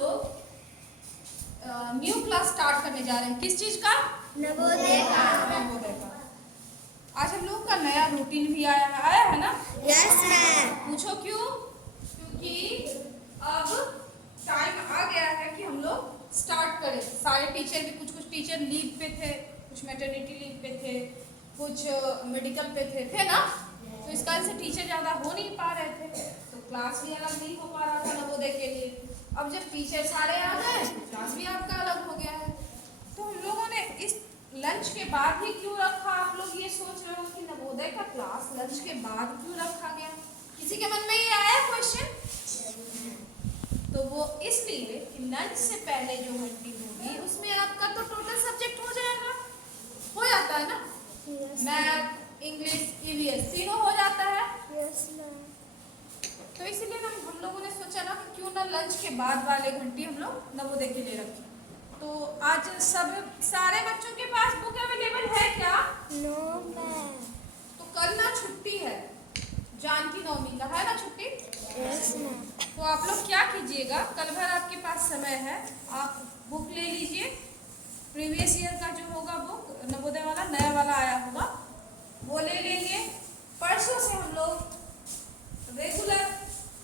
लोग new class start करने जा रहे हैं। किस चीज का? नवोदय का। नवोदय का। आज हम लोग का नया रूटीन भी आया है ना? Yes ma'am. पूछो क्यों? क्योंकि अब टाइम आ गया है कि हम लोग स्टार्ट करें। सारे टीचर भी कुछ टीचर लीव पे थे, कुछ मैटरनिटी लीव पे थे, कुछ मेडिकल पे थे ना? तो इस कारण से टीचर ज़्यादा हो नहीं पा रहे थे, तो क्लास भी अलग नहीं हो पा रहा था नवोदय के लिए। अब जब टीचर सारे आ गए, क्लास भी आपका अलग हो गया है। तो हम लोगों ने इस लंच के बाद ही क्यों रखा? आप लोग ये सोच रहे हो कि नवोदय का क्लास लंच के बाद क्यों रखा गया? किसी के मन में ये आया क्वेश्चन? तो वो इसलिए कि लंच से पहले जो घंटी होगी उसमें आपका तो टोटल सब्जेक्ट हो जाएगा, हो जाता है ना? मैथ, इंग्लिश, ईवीएस तीनों हो जाता है। Yes ma'am. तो इसलिए हम लोगों ने सोचा ना कि क्यों ना लंच के बाद वाले घंटी हम लोग नवोदय के लिए रखें। तो आज सारे बच्चों के पास बुक अवेलेबल है क्या? No ma'am. तो कल ना छुट्टी है, जानकी नवमी का है ना छुट्टी? Yes ma'am. तो आप लोग क्या कीजिएगा, कल भर आपके पास समय है, आप बुक ले लीजिए। प्रीवियस ईयर का जो होगा बुक नवोदय वाला नया वाला आया होगा वो ले लेंगे। परसों से हम लोग रेगुलर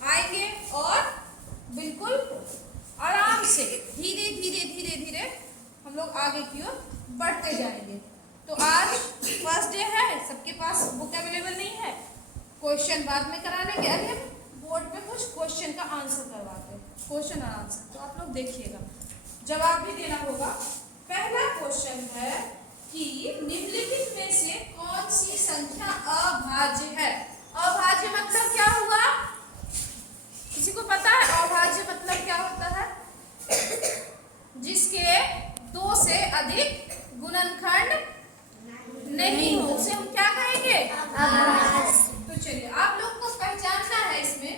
आएंगे और बिल्कुल आराम से धीरे धीरे हम लोग आगे की ओर बढ़ते जाएंगे। तो आज फर्स्ट डे है, सबके पास बुक अवेलेबल नहीं है, क्वेश्चन बाद में करा लेंगे। अरे हम बोर्ड पे कुछ क्वेश्चन का आंसर करवाते हैं, क्वेश्चन और आंसर। तो आप लोग देखिएगा, जवाब भी देना होगा। पहला क्वेश्चन है कि निम्नलिखित में से कौन सी संख्या अभाज्य है? अभाज्य मतलब क्या हुआ? किसी को पता है अभाज्य मतलब क्या होता है? जिसके दो से अधिक गुणनखंड नहीं हो, उसे हम क्या कहेंगे? अभाज्य। तो चलिए आप लोग को पहचानना है, इसमें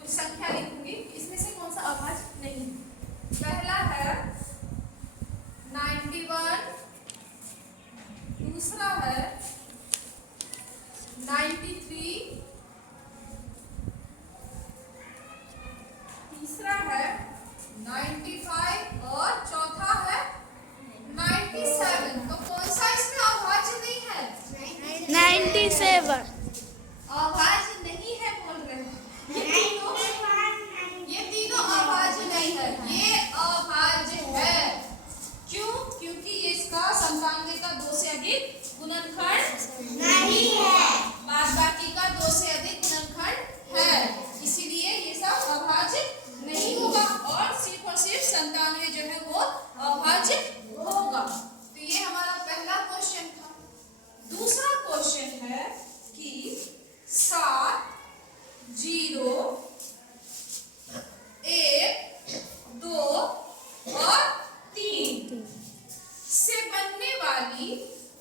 कुछ संख्या लिखूंगी, इसमें से कौन सा अभाज्य नहीं है। पहला है 91, दूसरा है 93, तीसरा है 95 और चौथा है 97। तो कौन सा इसमें अभाज्य नहीं है? 97। अभाज्य नहीं है बोल रहे हैं। ये तीनों अभाज्य नहीं है, ये अभाज्य है। क्यों? क्योंकि इसका 97 का 2 से अधिक गुणनखंड नहीं है, बाद बाकी का 2 से अधिक गुणनखंड है, इसीलिए ये सब अभाज्य नहीं होगा और सिर्फ 97 जो है वो अभाज्य होगा। तो ये हमारा पहला क्वेश्चन था। दूसरा क्वेश्चन है कि 7, 0, 1, 2 और 3 से बनने वाली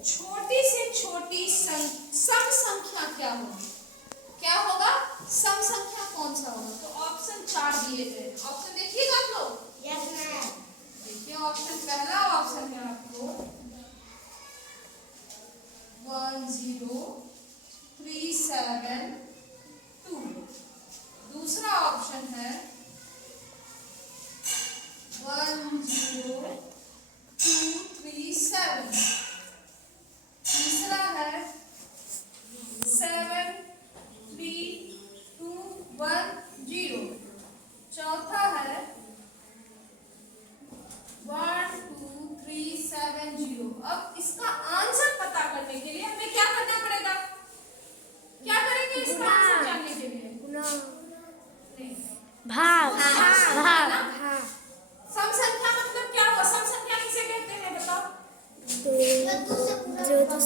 छोटी से छोटी सम संख्या क्या होगी? क्या होगा? सम संख्या कौन सा होगा? तो ऑप्शन 4 दिए गए, ऑप्शन देखिएगा आप लोग। Yes ma'am. देखिए ऑप्शन, पहला ऑप्शन है आपको 10372। दूसरा ऑप्शन है 10237। तीसरा है 732110। चौथा है 12370। अब इसका आंसर पता करने के लिए हमें क्या करना पड़ेगा? क्या करेंगे इसका आंसर जानने के लिए? भाग। भाग। सम संख्या मतलब क्या हुआ? सम संख्या किसे कहते हैं बताओ? जो दो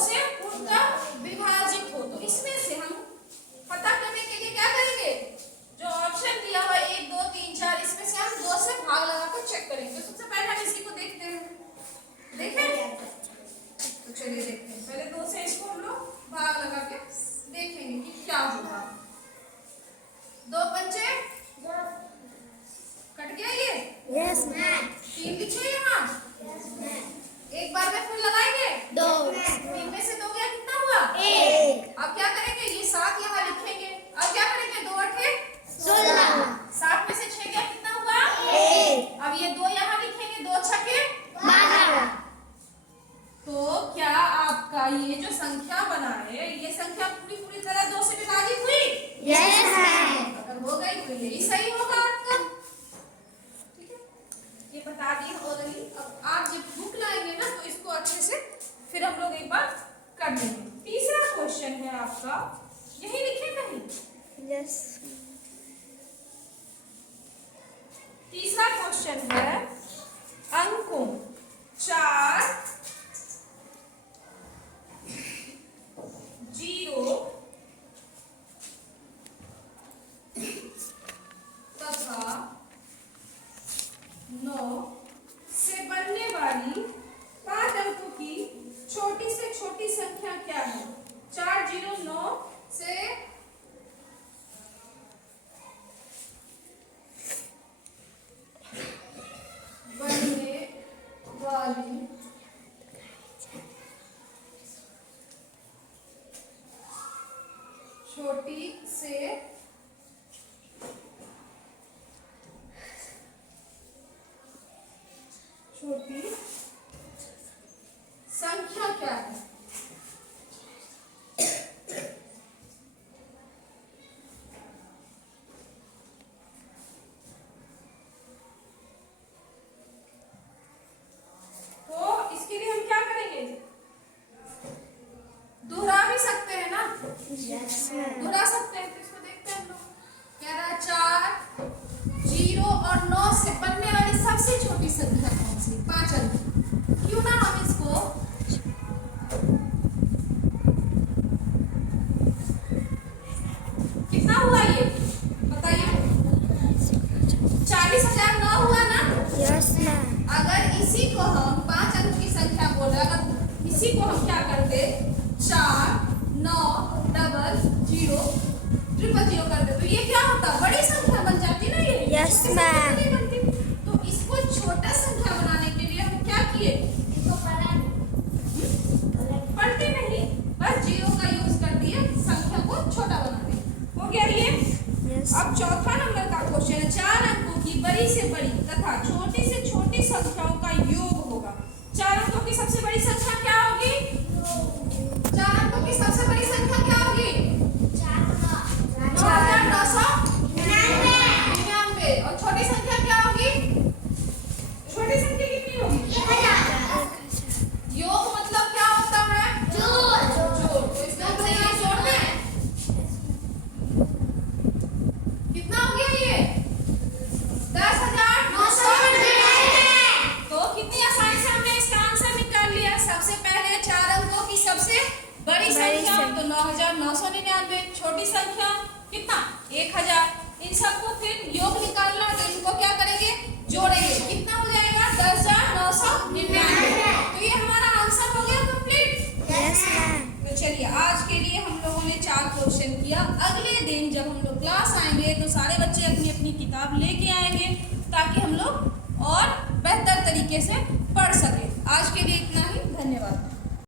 से पूर्णतः विभाजित हो। तो इसमें से हम पता करने के लिए क्या करेंगे? जो ऑप्शन दिया हुआ 1, 2, 3, 4, इसमें से हम 2 से भाग लगाकर चेक करेंगे। तो सबसे पहले हम इसी को देखते हैं, देखें? तो चलिए देखते हैं। पहले 2 से इसको हम लोग भाग लगा के देखेंगे कि क्या होगा। 2 पंचे Yes. तीसरा क्वेश्चन है अंकों 4, 0 तथा 9 से बनने वाली 5 अंकों की छोटी से छोटी संख्या क्या है? 4, 0, 9 से बनने वाली छोटी से छोटी संख्या क्या है? तो इसके लिए हम क्या करेंगे? दोहरा भी सकते हैं ना? Yes, ma'am. दोहरा सकते हैं। तो इसको देखते हैं हम लोग। कह रहा है 4, 0 और 9 से बनने वाली सबसे छोटी संख्या कौन सी? 5 अंक। क्यों ना हम इसको कितना हुआ ये बताइए? 40,009 हुआ ना? Yes, ma'am. अगर इसी को हम 5 अंक की संख्या बोल रहे, अगर इसी को हम क्या करते? 4, 9, 0, 000 करते तो ये क्या होता? बड़ी संख्या बन जाती ना ये? Yes, छोटी संख्या ma'am. नहीं बनती। तो इसको छोटा संख्या बनाने के लिए हम क्या किए? पढ़ते नहीं, बस 0 का यूज कर दिए संख्या को छोटा बना दिया। हो गया ये? Yes. अब चौथा नंबर का क्वेश्चन है 4 अंकों की बड़ी से बड़ी तथा छोटी से छोटी संख्याओं का योग होगा। 4 अंकों की सबसे बड़ी संख्या क्या होगी? 4 अंकों की सबसे बड़ी संख्या क्या होगी? 9,999। और छोटी संख्या क्या होगी? छोटी संख्या कितनी होगी? योग मतलब क्या होता है? जोड़। तो इसमें हम यहाँ जोड़ दें। कितना हो गया ये? 10,999। तो कितनी आसानी से हमने इसका आंसर निकाल लिया। सबसे पहले 4 अंकों की सबसे बड़ी संख्या तो 9,999। छोटी संख्या कितना? 1,000। इन सबको फिर योग निकालना तो इनको क्या करेंगे? जोड़ेंगे। कितना हो जाएगा? 10,999। तो ये हमारा आंसर हो गया कंप्लीट। Yes, ma'am. तो चलिए आज के लिए हम लोगों ने 4 क्वेश्चन किया। अगले दिन जब हम लोग क्लास आएंगे तो सारे बच्चे अपनी अपनी किताब लेके आएंगे ताकि हम लोग और बेहतर तरीके से पढ़ सकें। आज के लिए इतना ही। धन्यवाद।